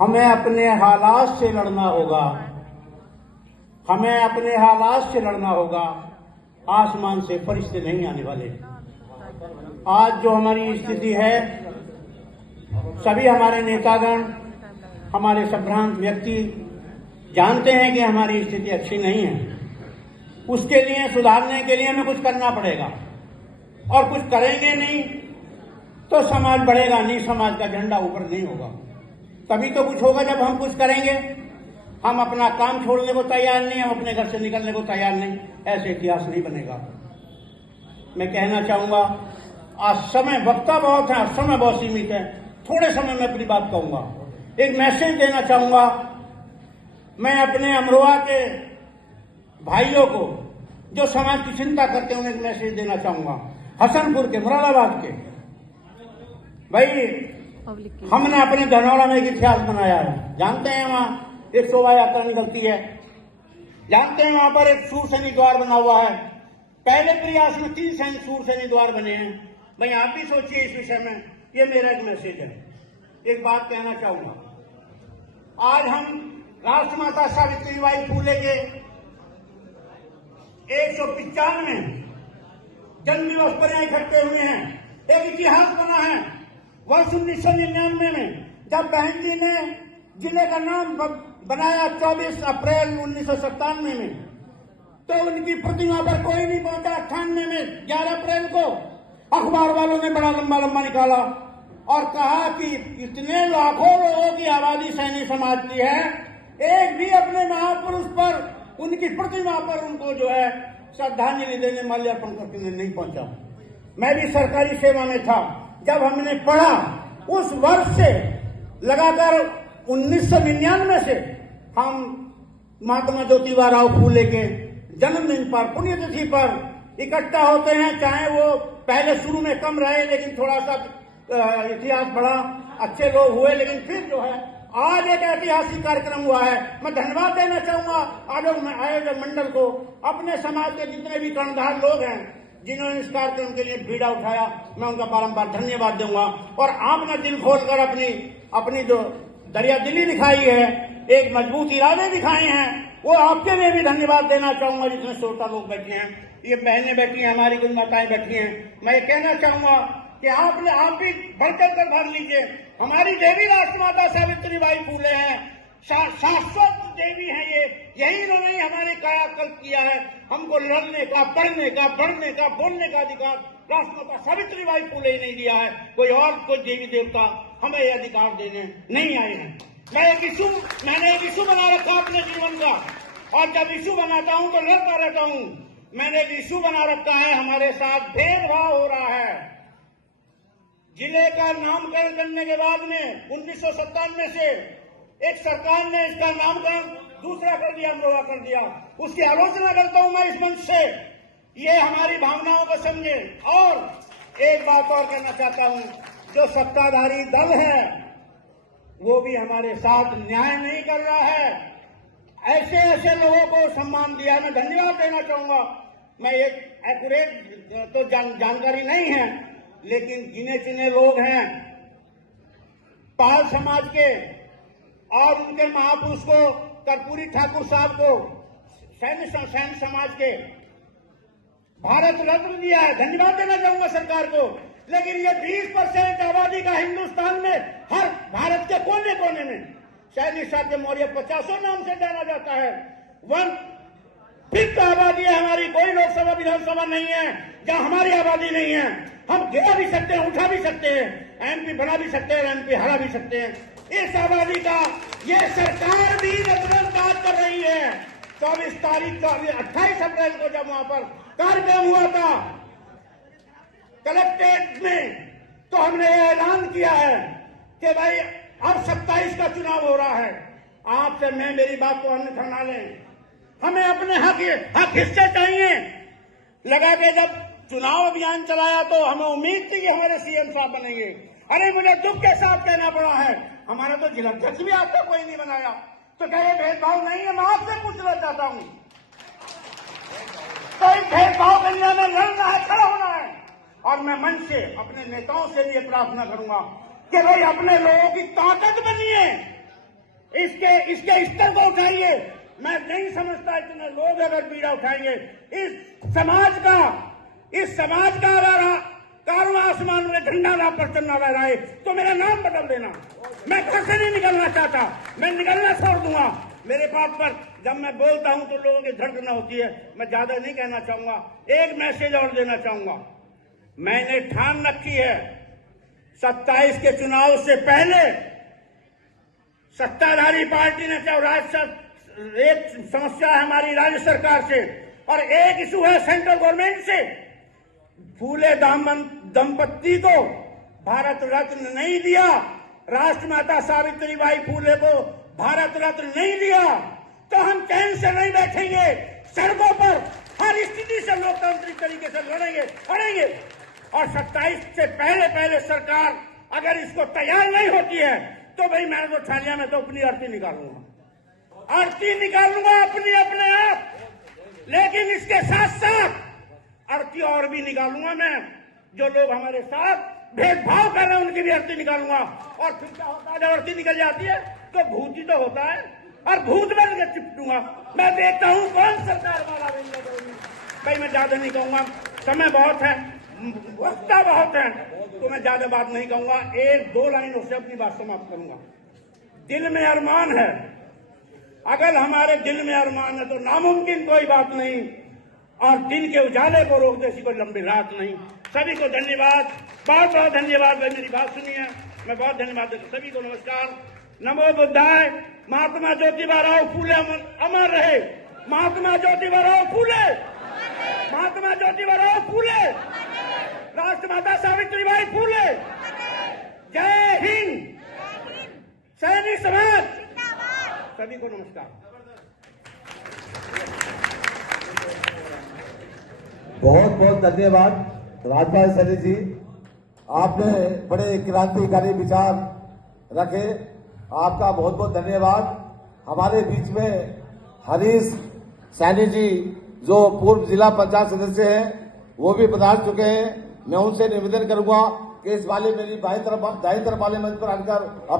अपने हालात से लड़ना होगा। हमें अपने हालात से लड़ना होगा। आसमान से फरिश्ते नहीं आने वाले। आज जो हमारी स्थिति है, सभी हमारे नेतागण, हमारे संभ्रांत व्यक्ति जानते हैं कि हमारी स्थिति अच्छी नहीं है। उसके लिए, सुधारने के लिए हमें कुछ करना पड़ेगा, और कुछ करेंगे नहीं तो समाज बढ़ेगा नहीं, समाज का झंडा ऊपर नहीं होगा। तभी तो कुछ होगा जब हम कुछ करेंगे। हम अपना काम छोड़ने को तैयार नहीं, हम अपने घर से निकलने को तैयार नहीं, ऐसे इतिहास नहीं बनेगा। मैं कहना चाहूंगा, आज समय, वक्ता बहुत है, समय बहुत सीमित है, थोड़े समय में अपनी बात कहूंगा। एक मैसेज देना चाहूंगा। मैं अपने अमरोहा के भाइयों को जो समाज की चिंता करते हैं, उन्हें एक मैसेज देना चाहूंगा। हसनपुर के, मुरादाबाद के भाई, हमने अपने धनौरा में एक इतिहास बनाया है। जानते हैं वहां एक शोभा यात्रा निकलती है, जानते हैं वहां पर एक सूरसैनी द्वार बना हुआ है। पहले प्रयास में 3 सूरसैनी द्वार बने हैं। भाई आप भी सोचिए इस विषय में। ये मेरा एक मैसेज है। एक बात कहना चाहूंगा, आज हम राष्ट्रमाता सावित्रीबाई फूले के 195 जन्म दिवस पर यहाँ इकट्ठे हुए हैं। एक इतिहास बना है। वर्ष 1999 में जब बहन जी ने जिले का नाम बनाया 24 अप्रैल 1997 में, तो उनकी प्रतिमा पर कोई नहीं पहुंचा। 98 में 11 अप्रैल को अखबार वालों ने बड़ा लंबा निकाला और कहा कि इतने लाखों लोगों की आबादी सैनी समाज की है, एक भी अपने महापुरुष पर, उनकी प्रतिमा पर उनको जो है श्रद्धांजलि देने, माल्यार्पण करने नहीं पहुंचा। मैं भी सरकारी सेवा में था। जब हमने पढ़ा, उस वर्ष से लगातार 1999 से हम महात्मा ज्योतिबा राव फूले के जन्मदिन पर, पुण्यतिथि पर इकट्ठा होते हैं। चाहे वो पहले शुरू में कम रहे, लेकिन थोड़ा सा इतिहास बढ़ा, अच्छे लोग हुए, लेकिन फिर जो है आज एक ऐतिहासिक कार्यक्रम हुआ है। मैं धन्यवाद देना चाहूंगा आयोजक मंडल को, अपने समाज के जितने भी कर्णधार लोग हैं जिन्होंने इस कार्यक्रम के लिए बीड़ा उठाया, मैं उनका बारंबार धन्यवाद दूंगा। और आपने दिल खोलकर अपनी जो दरियादिली दिखाई है, एक मजबूत इरादे दिखाए हैं, वो आपके लिए भी धन्यवाद देना चाहूंगा। जितने श्रोता लोग बैठे हैं, ये बहनें बैठी हैं, हमारी कुछ माताएं बैठी हैं, मैं ये कहना चाहूंगा कि आप भी बढ़कर कर भाग लीजिए। हमारी देवी राष्ट्रमाता सावित्रीबाई फूले हैं, शाश्वत देवी है ये। यही इन्होंने हमारे कायाकल्प किया है। हमको लड़ने का, पढ़ने का, बढ़ने का, बोलने का अधिकार राष्ट्रमाता सावित्रीबाई फूले ही नहीं दिया है। कोई देवी देवता हमें ये अधिकार देने नहीं आए हैं। मैंने एक इशू बना रखा अपने जीवन का, और जब इशू बनाता हूं तो लड़ता रहता हूं। मैंने एक इशू बना रखा है, हमारे साथ भेदभाव हो रहा है। जिले का नामकरण करने के बाद में 1997 से एक सरकार ने इसका नामकरण दूसरा कर दिया, अमरोहा कर दिया। उसकी आलोचना करता हूं मैं इस मंच से। ये हमारी भावनाओं को समझे। और एक बात और कहना चाहता हूं, जो सत्ताधारी दल है वो भी हमारे साथ न्याय नहीं कर रहा है। ऐसे लोगों को सम्मान दिया, मैं धन्यवाद देना चाहूंगा। मैं एक एक्यूरेट तो जानकारी नहीं है, लेकिन गिने चुने लोग हैं पाल समाज के, और उनके महापुरुष को, कर्पूरी ठाकुर साहब को, सैन्य समाज के भारत रत्न दिया है, धन्यवाद देना चाहूंगा सरकार को। लेकिन ये 20% आबादी का हिंदुस्तान में, हर भारत के कोने कोने में सैनी साहब के मौर्य 50 नाम से जाना जाता है। 1/5 आबादी है हमारी। कोई लोकसभा विधानसभा नहीं है जहां हमारी आबादी नहीं है। हम गिरा भी सकते हैं, उठा भी सकते हैं, एमपी बना भी सकते हैं, एमपी हरा भी सकते हैं। इस आबादी का ये सरकार भी बात कर रही है। 28 अप्रैल को जब वहां पर कार्यक्रम हुआ था कलेक्ट्रेट में, तो हमने ये ऐलान किया है कि भाई अब 27 का चुनाव हो रहा है। आपसे मैं मेरी बात को अन्यथा ना लें, हमें अपने हक हिस्से चाहिए। लगा के जब चुनाव अभियान चलाया तो हमें उम्मीद थी कि हमारे सीएम साहब बनेंगे। अरे मुझे दुख के साथ कहना पड़ा है, हमारा तो जिलाध्यक्ष भी आज तक कोई नहीं बनाया। तो क्या ये भेदभाव नहीं है? मैं आपसे पूछना चाहता हूं, कोई भेदभाव के लिए हमें लड़ना है, खड़ा होना है। और मैं मन से अपने नेताओं से भी प्रार्थना करूंगा कि भाई अपने लोगों की ताकत बनिए, इसके स्तर को उठाइए। मैं नहीं समझता इतने लोग अगर बीड़ा उठाएंगे इस समाज का अगर कारवां आसमान में झंडा ना पर चलना लहराए तो मेरा नाम बदल देना। मैं घर से नहीं निकलना चाहता, मैं निकलना छोड़ दूंगा। मेरे बात पर जब मैं बोलता हूं तो लोगों की धड़कन होती है। मैं ज्यादा नहीं कहना चाहूंगा। एक मैसेज और देना चाहूंगा। मैंने ठान रखी है 27 के चुनाव से पहले सत्ताधारी पार्टी ने एक समस्या है हमारी राज्य सरकार से और एक इशू है सेंट्रल गवर्नमेंट से। फूले दंपत्ति को भारत रत्न नहीं दिया, राष्ट्रमाता सावित्रीबाई फूले को भारत रत्न नहीं दिया तो हम चैन से नहीं बैठेंगे। सड़कों पर हर स्थिति से लोकतांत्रिक तरीके से लड़ेंगे और 27 से पहले सरकार अगर इसको तैयार नहीं होती है तो भाई मैं तो ठानिया में तो अपनी अर्थी निकालूंगा अपने आप। लेकिन इसके साथ साथ अर्थी और भी निकालूंगा मैं। जो लोग हमारे साथ भेदभाव कर रहे हैं उनकी भी अर्थी निकालूंगा। और फिर क्या होता है जब अर्थी निकल जाती है तो भूत ही तो होता है और भूत बन के चिपटूंगा। मैं देखता हूं कौन सरकार वाला बनेगा। भाई मैं ज्यादा नहीं कहूंगा, समय बहुत है, वक्त बहुत है, तो मैं ज्यादा बात नहीं कहूंगा। 1-2 लाइनों से अपनी बात समाप्त करूंगा। दिल में अरमान है, अगर हमारे दिल में अरमान है तो नामुमकिन कोई बात नहीं और दिन के उजाले को रोक दे कोई लंबी रात नहीं। सभी को धन्यवाद, बहुत बहुत धन्यवाद। भाई मेरी बात सुनी है, मैं बहुत धन्यवाद देता सभी को। नमस्कार, नमो बुद्धाय। महात्मा ज्योतिबा राव फूले अमर रहे। महात्मा ज्योतिबा राव फूले, महात्मा ज्योतिबा राव फूले, राष्ट्रमाता सावित्रीबाई फूले। जय हिंद, सैनिक समाज, सभी को नमस्कार। बहुत बहुत धन्यवाद राजपाल सैनी जी, आपने बड़े क्रांतिकारी विचार रखे, आपका बहुत बहुत धन्यवाद। हमारे बीच में हरीश सैनी जी जो पूर्व जिला पंचायत सदस्य हैं वो भी पधार चुके हैं। मैं उनसे निवेदन करूंगा कि इस वाले मेरी दाई तरफ वाले मंच पर आकर